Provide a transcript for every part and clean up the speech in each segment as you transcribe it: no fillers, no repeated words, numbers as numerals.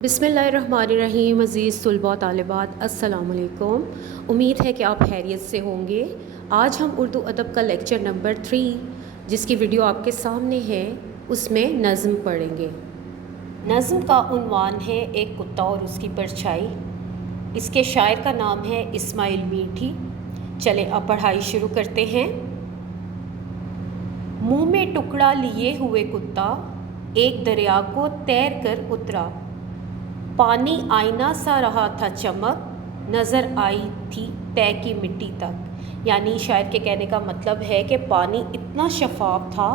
बिस्मिल्लाहिर्रहमानिर्रहीम। अज़ीज़ तलबा तालिबात, अस्सलाम वालेकुम। उम्मीद है कि आप खैरियत से होंगे। आज हम उर्दू अदब का लेक्चर नंबर 3 जिसकी वीडियो आपके सामने है उसमें नज़्म पढ़ेंगे। नज़्म का उन्वान है एक कुत्ता और उसकी परछाई। इसके शायर का नाम है इस्माइल मीठी। चले अब पढ़ाई शुरू करते हैं। मुँह में टुकड़ा लिए हुए कुत्ता एक दरिया को तैर कर उतरा। पानी आईना सा रहा था चमक, नज़र आई थी तय की मिट्टी तक। यानी शायर के कहने का मतलब है कि पानी इतना शफाफ था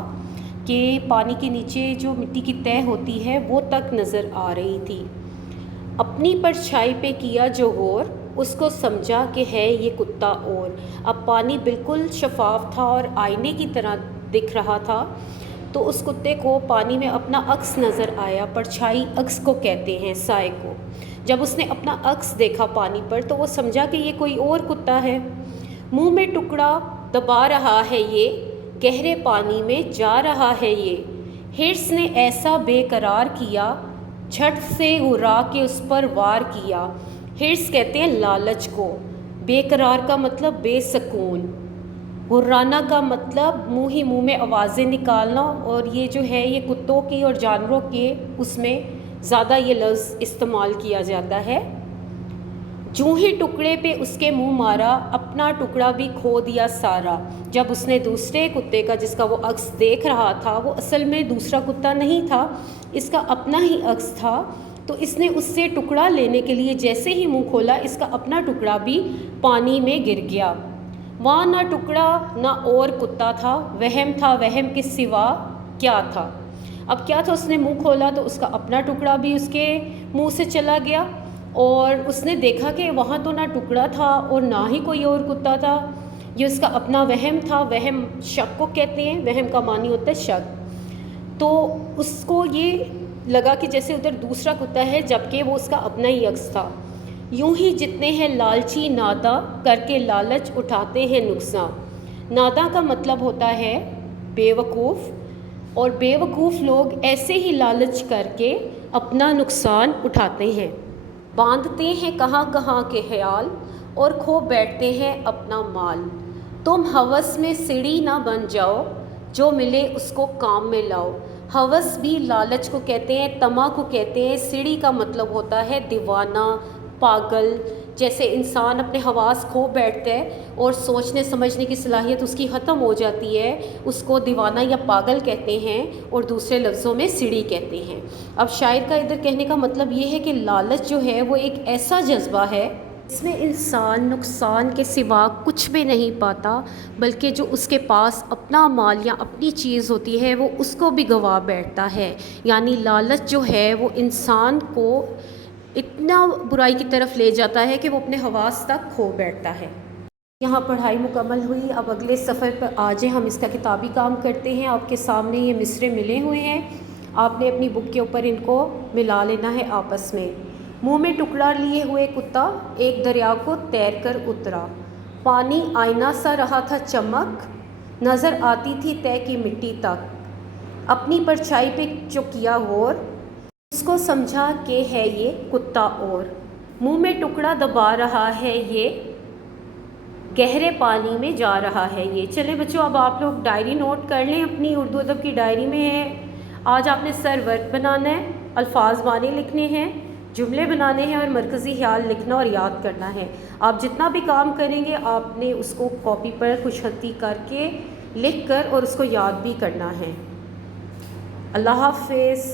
कि पानी के नीचे जो मिट्टी की तय होती है वो तक नज़र आ रही थी। अपनी परछाई पे किया जो गौर, उसको समझा कि है ये कुत्ता और। अब पानी बिल्कुल शफाफ था और आईने की तरह दिख रहा था, तो उस कुत्ते को पानी में अपना अक्स नज़र आया। परछाई अक्स को कहते हैं, साए को। जब उसने अपना अक्स देखा पानी पर तो वो समझा कि ये कोई और कुत्ता है। मुंह में टुकड़ा दबा रहा है ये, गहरे पानी में जा रहा है ये। हिर्स ने ऐसा बेकरार किया, झट से उड़ा के उस पर वार किया। हिर्स कहते हैं लालच को। बेकरार का मतलब बेसकून। हुर्राना का मतलब मुँह ही मुँह में आवाज़ें निकालना, और ये जो है ये कुत्तों की और जानवरों के उसमें ज़्यादा ये लफ्ज़ इस्तेमाल किया जाता है। जूँ ही टुकड़े पे उसके मुंह मारा, अपना टुकड़ा भी खो दिया सारा। जब उसने दूसरे कुत्ते का जिसका वो अक्स देख रहा था, वो असल में दूसरा कुत्ता नहीं था, इसका अपना ही अक्स था, तो इसने उससे टुकड़ा लेने के लिए जैसे ही मुँह खोला, इसका अपना टुकड़ा भी पानी में गिर गया। वहाँ ना टुकड़ा ना और कुत्ता था, वहम था, वहम के सिवा क्या था। अब क्या था, उसने मुंह खोला तो उसका अपना टुकड़ा भी उसके मुंह से चला गया, और उसने देखा कि वहाँ तो ना टुकड़ा था और ना ही कोई और कुत्ता था। ये उसका अपना वहम था। वहम शक को कहते हैं, वहम का मानी होता है शक। तो उसको ये लगा कि जैसे उधर दूसरा कुत्ता है, जबकि वो उसका अपना ही अक्स था। यूं ही जितने हैं लालची नादा, करके लालच उठाते हैं नुकसान। नादा का मतलब होता है बेवकूफ़, और बेवकूफ़ लोग ऐसे ही लालच करके अपना नुकसान उठाते हैं। बांधते हैं कहाँ कहाँ के ख्याल, और खो बैठते हैं अपना माल। तुम हवस में सीढ़ी ना बन जाओ, जो मिले उसको काम में लाओ। हवस भी लालच को कहते हैं, तमा को कहते हैं। सीढ़ी का मतलब होता है दीवाना, पागल। जैसे इंसान अपने हवास खो बैठता है और सोचने समझने की सलाहियत उसकी ख़त्म हो जाती है, उसको दीवाना या पागल कहते हैं, और दूसरे लफ्ज़ों में सीढ़ी कहते हैं। अब शायर का इधर कहने का मतलब ये है कि लालच जो है वो एक ऐसा जज्बा है इसमें इंसान नुकसान के सिवा कुछ भी नहीं पाता, बल्कि जो उसके पास अपना माल या अपनी चीज़ होती है वो उसको भी गंवा बैठता है। यानी लालच जो है वो इंसान को इतना बुराई की तरफ ले जाता है कि वो अपने हवास तक खो बैठता है। यहाँ पढ़ाई मुकम्मल हुई। अब अगले सफ़र पर आ जाए, हम इसका किताबी काम करते हैं। आपके सामने ये मिसरे मिले हुए हैं, आपने अपनी बुक के ऊपर इनको मिला लेना है आपस में। मुंह में टुकड़ा लिए हुए कुत्ता एक दरिया को तैर कर उतरा। पानी आईना सा रहा था चमक, नज़र आती थी तय की मिट्टी तक। अपनी परछाई पे जो किया गौर, उसको समझा कि है ये कुत्ता और। मुंह में टुकड़ा दबा रहा है ये, गहरे पानी में जा रहा है ये। चले बच्चों, अब आप लोग डायरी नोट कर लें, अपनी उर्दू अदब की डायरी में है। आज आपने सर वर्क बनाना है, अल्फाज माने लिखने हैं, जुमले बनाने हैं, और मरकज़ी ख्याल लिखना और याद करना है। आप जितना भी काम करेंगे आपने उसको कॉपी पर खुशखती करके लिख कर और उसको याद भी करना है। अल्लाह हाफ़िज़।